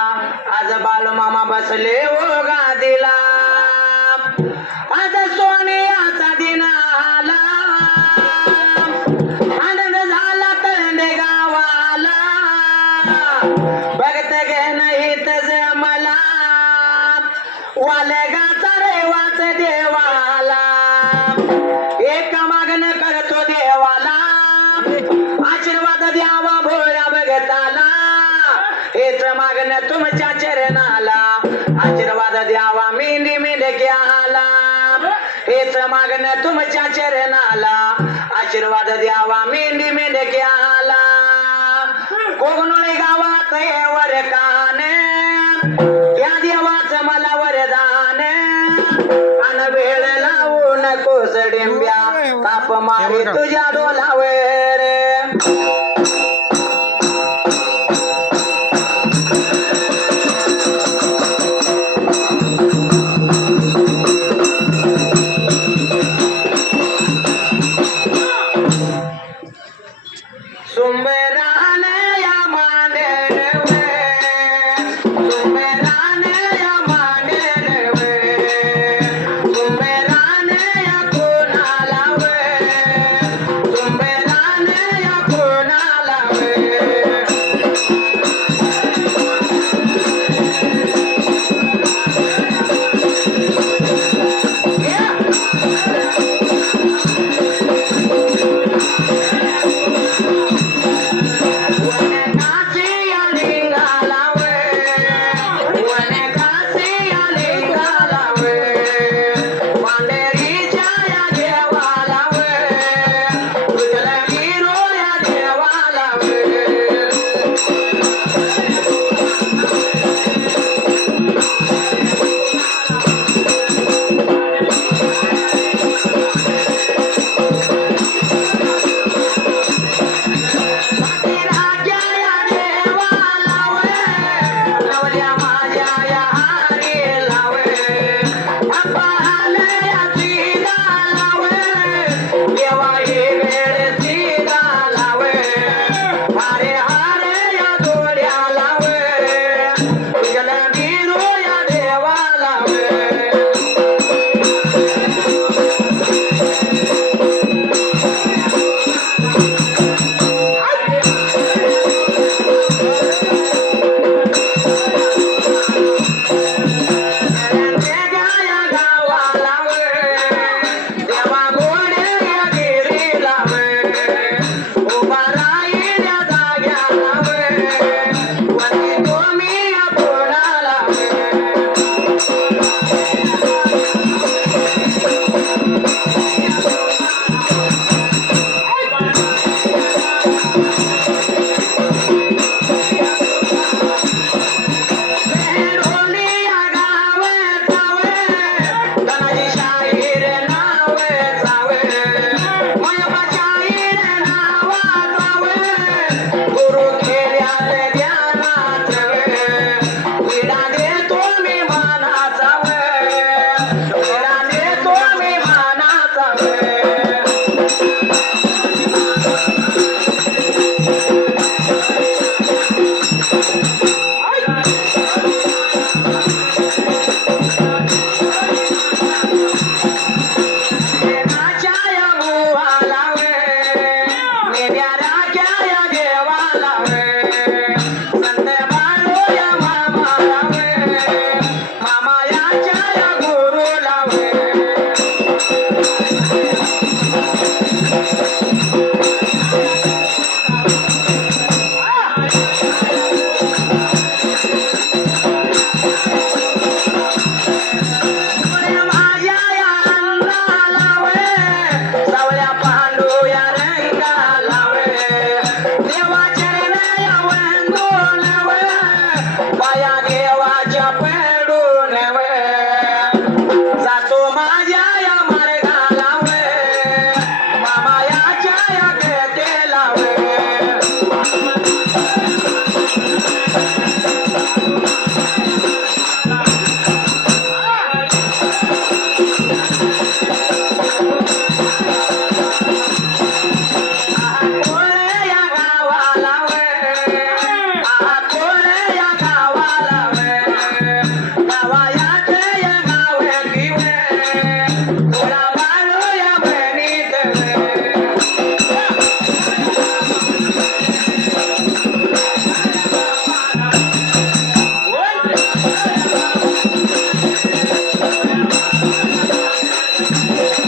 आज मामा बसले ओ गादीला. आज सोनियाचा दिन मागण तुमच्या चरणाला. आशीर्वाद द्यावा मेंढी मेंढक्याला कोगनोळी गावात ये वर काने त्या देवाच मला वरदान अन वेळ लावू नको सडिंब्या ताप मारे तुझ्या डोलावर.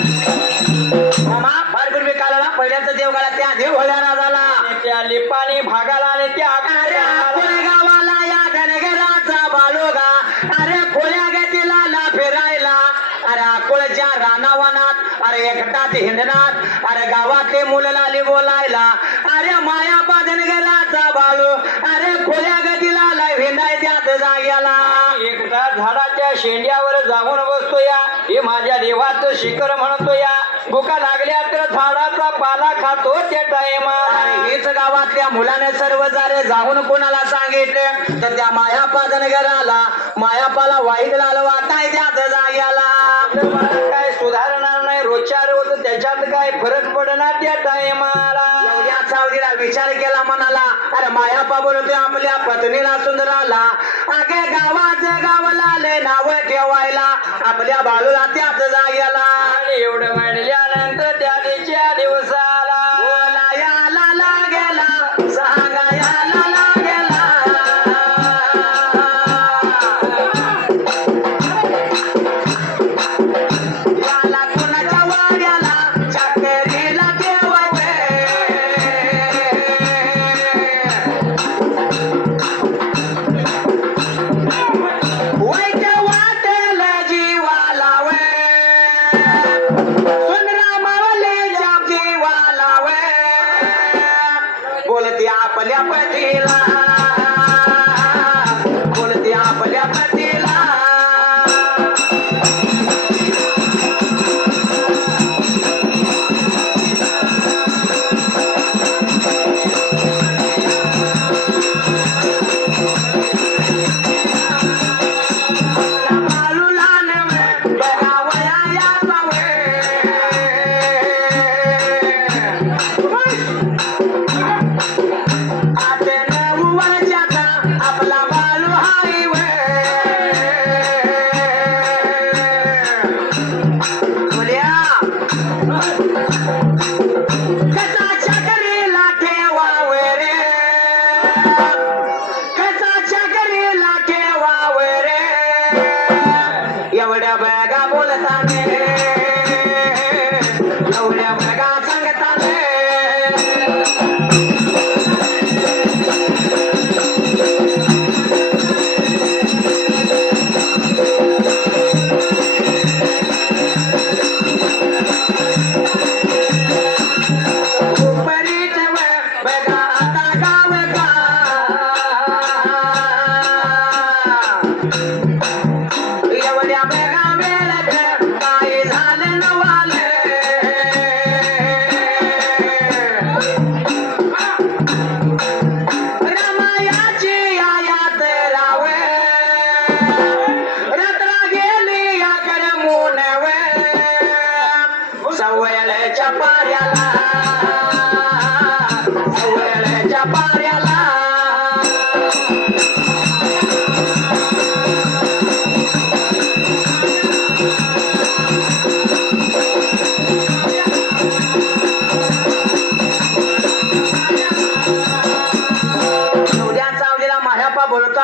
मामा फार त्या देव त्या लिपाणी भागाला आणि त्या अरे गावाला या धनगराचा बालोगा. अरे खोल्या घेतीला ला फिरायला. अरे अकोळच्या रानावनात अरे अरे गावातले मुलं लाली बोलायला. अरे मायाबा धनगराचा बाळू अरे खोल्या त्यात जाग्याला. एकदा झाडाच्या शेंड्यावर जाऊन बसतो या हे माझ्या देवाचं शिखर म्हणतो या भुका लागल्या तर झाडाचा पाला खातो त्या टायमा हीच गावातल्या मुलाने सर्व जारे जाऊन कोणाला सांगितले? तर त्या मायापा धनगराला मायापाला वाईट झालं वाटाय त्यात जाग्याला. काय सुधारणार नाही. रोजच्या रोज त्याच्यात काय फरक पडणार त्या टायमाला सावधीला विचार केला मनाला. अरे मायापा बोलतोय आपल्या पत्नीला सुंदराला. अगे गावाचं गावाला ले नाव ठेवायला. आपल्या बाळूला त्याच जायला. एवढं म्हणल्यानंतर त्या दिवसा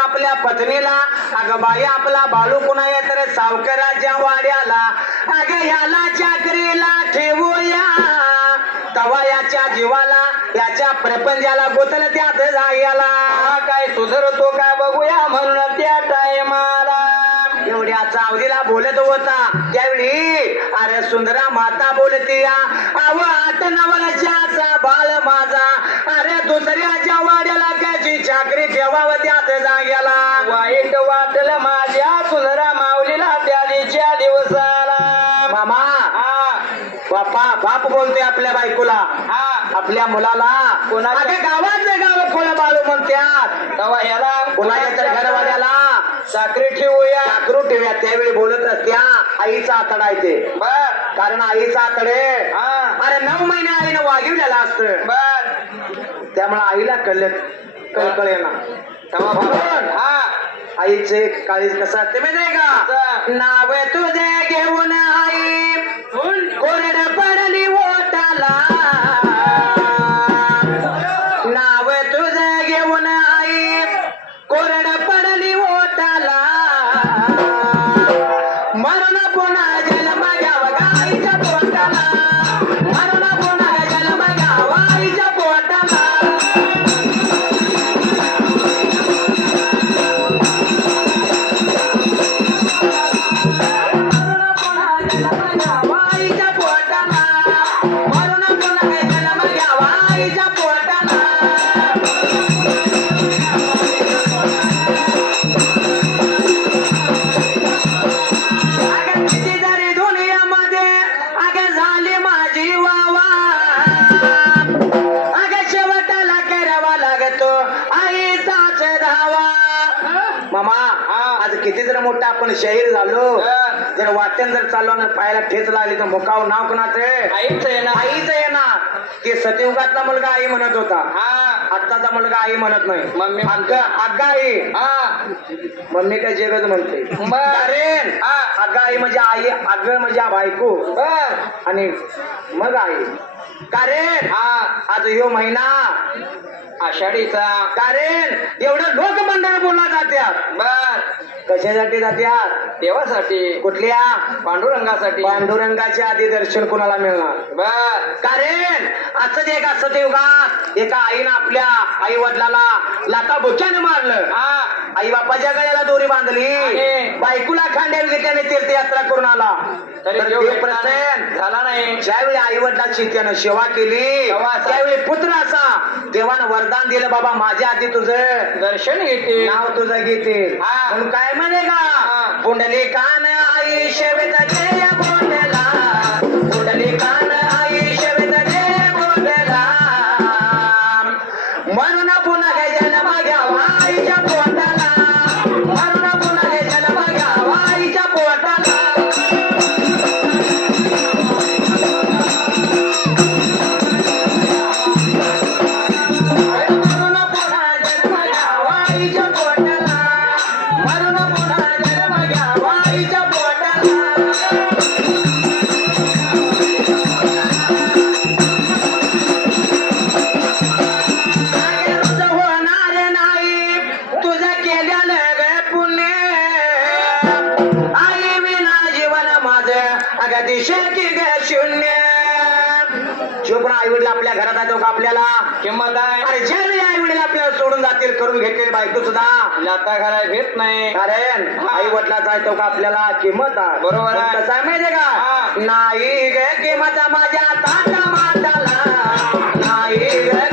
आपल्या पत्नीला. अग बाई आपला बालू कुणा येत रे सावकाराच्या वाड्याला. अग ह्याला चाकरीला ठेवूया. तवा याच्या जीवाला याच्या प्रपंचाला गोतल त्यात जायला. काय सुधरतो काय बघूया म्हणून त्या टायमाला एवढ्या चावडीला बोलत होता. त्यावेळी अरे सुंदरा माता बोलते या अव आठ नवलच्याचा बाळ माझा. अरे दुसऱ्याच्या वाड्याला त्याची चाकरी ठेवावं त्यात जाग्याला वाईट वाटलं माझ्या सुंदरा माऊलीला त्या दिवच्या दिवसाला. मामा हा. बापा बाप बोलतोय आपल्या बायकोला. हा. आपल्या मुलाला. कोणाच्या- अगं गावातलं गाव खोळ बाळू म्हणत्यात. तेव्हा ह्याला कोणाच्या तर घरवाल्याला. साखरी ठेवूया. चाकरू ठेव्या. त्यावेळी बोलत असत्या आईचा आतडा येते बर. कारण आईचा आतडे महिने आईनं वागिवलेलं असतं. बर. त्यामुळे आईला कळलं कळकळ ना तेव्हा हा. आईचे काळीज कसं असते माहिती का? कसं? नाव तुझे घेऊन आई. कोरड पडली ओटाला जर वाट्यान जर चाललो ना पायाला ठेच लागली तर मुकाव नाव कुणाचं? आईच आहे ना आईच येणार. ते सतयुगातला मुलगा आई म्हणत होता. हा. आत्ताचा मुलगा आई म्हणत नाही. मम्मी. अग्गा अग्गा आई. हा. मम्मी काय जगत म्हणते. हा. अग्गा आई म्हणजे आई अग्ग म्हणजे बायको आणि मग आई. कारण हा. आज ह्यो महिना. आषाढीचा. कारण एवढं लोकमंडळ बोलला जात्यात. बर. कशासाठी जात्यात देवासाठी. कुठल्या? पांडुरंगासाठी. पांडुरंगाचे आधी दर्शन कोणाला मिळणार? बर कारण असंच एका सतयुगात एका आईनं आपल्या आई वडिलाला लाता बोच्याने मारलं. हा. आई बापाच्या गळ्याला दोरी बांधली. आणि? बायकोला खांद्यावर घेतल्याने तीर्थयात्रा करून आला. तरी तर देव देव भेटला प्रसन्न. नाही. झाला नाही. ज्यावेळी आई वडिलाची त्यानं सेवा केली तेव्हा असा- त्यावेळी पुत्र असा. देवानं वरदान दिलं बाबा माझ्या आधी तुझं दर्शन घेते नाव तुझं घेतील. हा. म्हणून काय म्हणे हा. पुंडली कान आई शेवेत किंमत आहे. अरे ज्यावेळी आई वडील आपल्याला सोडून जातील करून घेतील बायको सुद्धा. लाता घालाय भेट नाही. कारण आई वडिलाचा आहे तो का आपल्याला किंमत आहे. बरोबर आहे. पण कसं आहे माहितीये का. नाही ग किंमत माझ्या ताटा माताला. नाही ग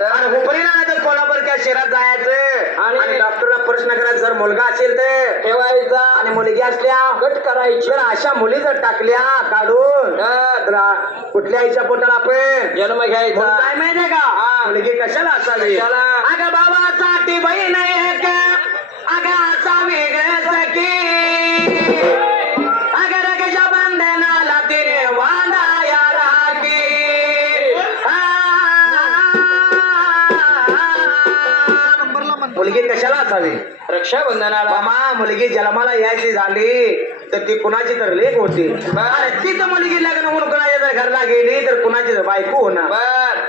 नाही तर कोल्हापूरच्या शहरात जायचं? आणि- डॉक्टरला प्रश्न करायचा जर मुलगा असेल तर? ठेवायचा. आणि मुलगी असल्या गट करायची. जर अशा मुली जर टाकल्या काढून तर कुठल्या आईच्या पोटाला आपण? जन्म घ्यायचा. काय माहितीये का. मुलगी कशाला असावी? अगं बाबासाठी बहीण एक अगं असावी ग असावी रक्षाबंधनाला. मामा मुलगी जन्माला यायची झाली तर ती कुणाची तर लेख होती. अरे मुलगी लग्न होऊन कुणाच्या जर घरला गेली तर कुणाची तर बायको होणार.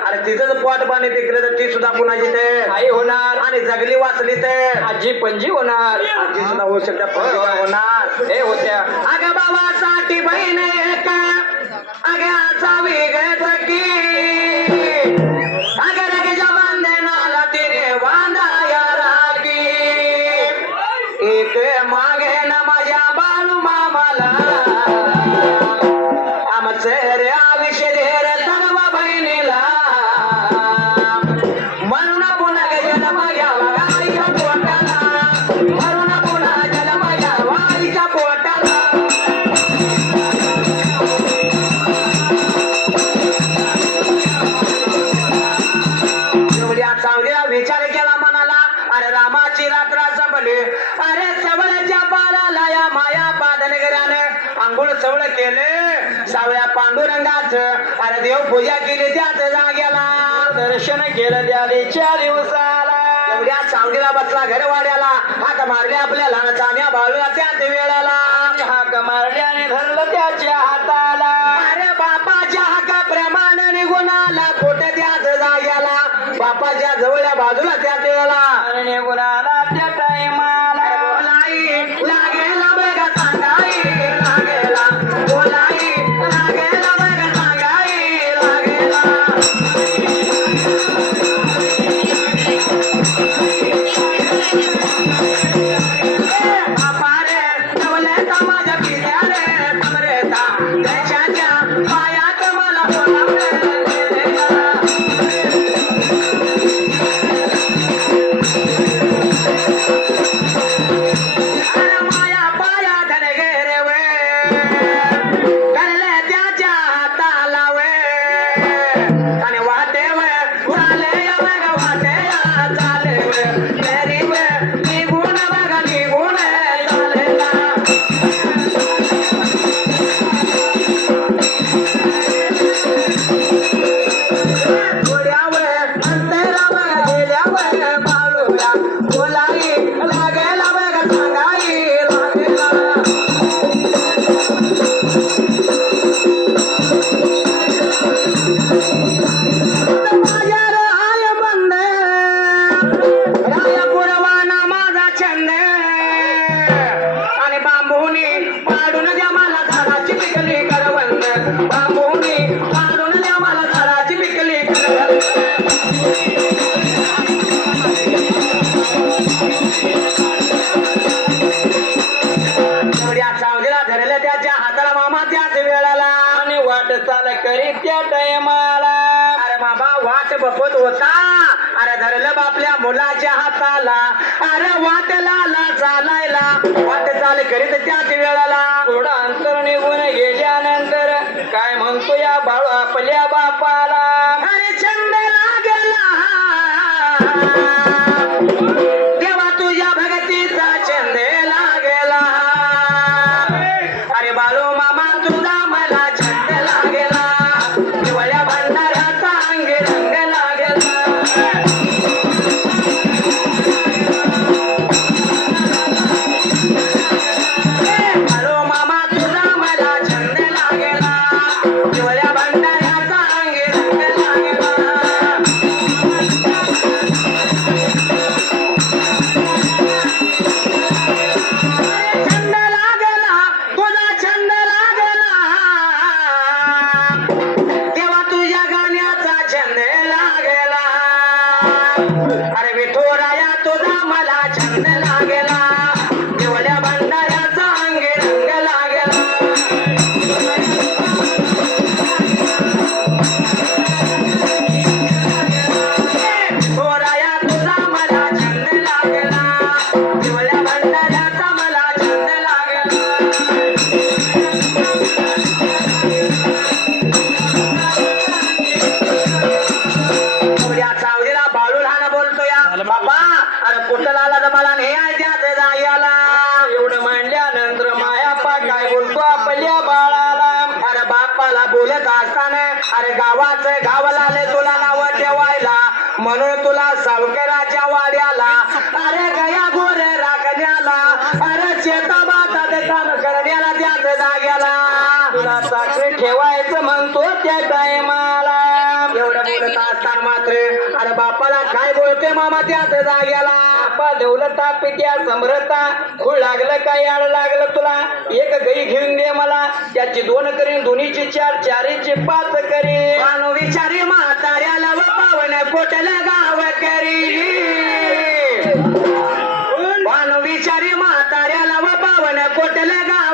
अरे तिचं जर पोट पाणी पिकलं तर ती सुद्धा कुणाची तर? आई होणार. आणि जगली वाचली तर? आजी पणजी होणार. आजी सुद्धा होऊ शकते होणार. हे होत्या. अगं बाबासाठी बहीण एक. अगं असावी ग पांडुरंगाच अरे देव पूजा केली त्याच जाग्याला दर्शन केलं त्या देच्या दिवसाला. एवढ्या चांगला बसला घरवाड्याला. हाक मारल्या आपल्या लहानचाण्या बाळूला त्याच वेळाला. हाक मारल्याने धरलं त्याच्या हाताला. अरे बापाच्या हाका प्रमाण निघून आला खोट त्याच जाग्याला बापाच्या जवळच्या बाजूला त्याच वेळाला. निघून आला त्या मुलाच्या हाताला. अरे वाट लाला चालायला. वाट चाल करीत त्याच वेळाला थोडा अंतर निघून गेल्यानंतर काय म्हणतो या बाळू आपल्या बापाला? अरे छंद लागला. असताना मात्र अरे बापाला काय बोलते मामा त्या जाग्याला? बापा देवलता पित्या समरता. खूळ लागलं काय आड लागलं तुला? एक गई घेऊन दे मला. त्याची दोन करीन दोन्हीची चार चारीची पाच करी मानो विचारी म्हाताऱ्याला व पावन पोटला गाव करी मानो विचारी म्हाताऱ्याला व पावन पोटला गाव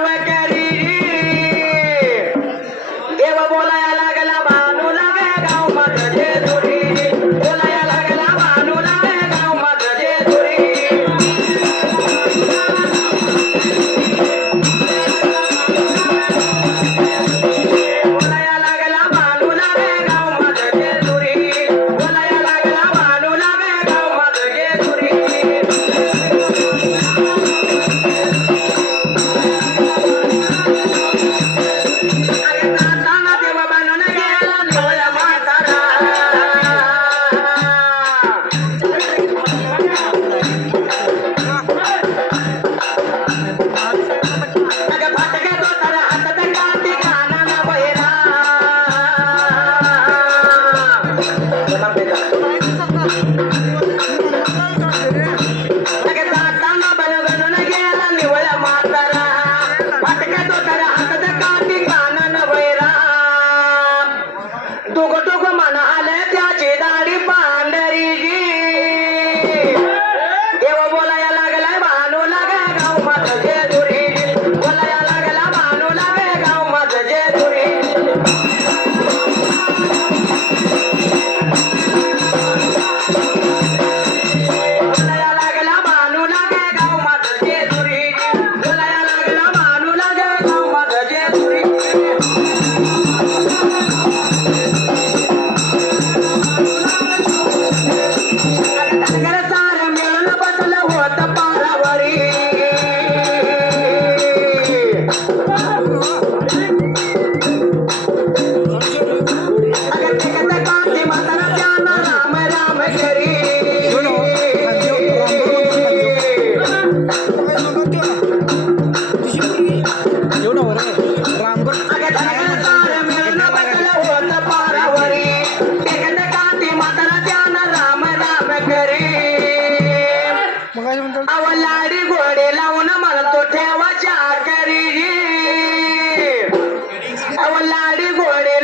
लाडी गोडी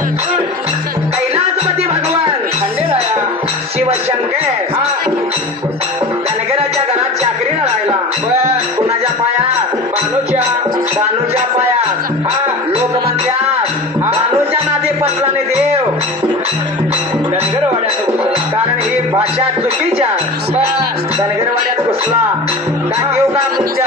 कैलासपती भगवान. खंडेराया शिवशंकर. धनगराच्या घरात चाकरीला राहिला कुणाच्या पायात? बानूच्या बानूच्या पायात. हा. लोक म्हणतात बानूच्या नादी पसला नाही देव. धनगरवाड्यात कारण ही भाषा चुकीच्या धनगरवाड्यात घुसला. का देव का तुमच्या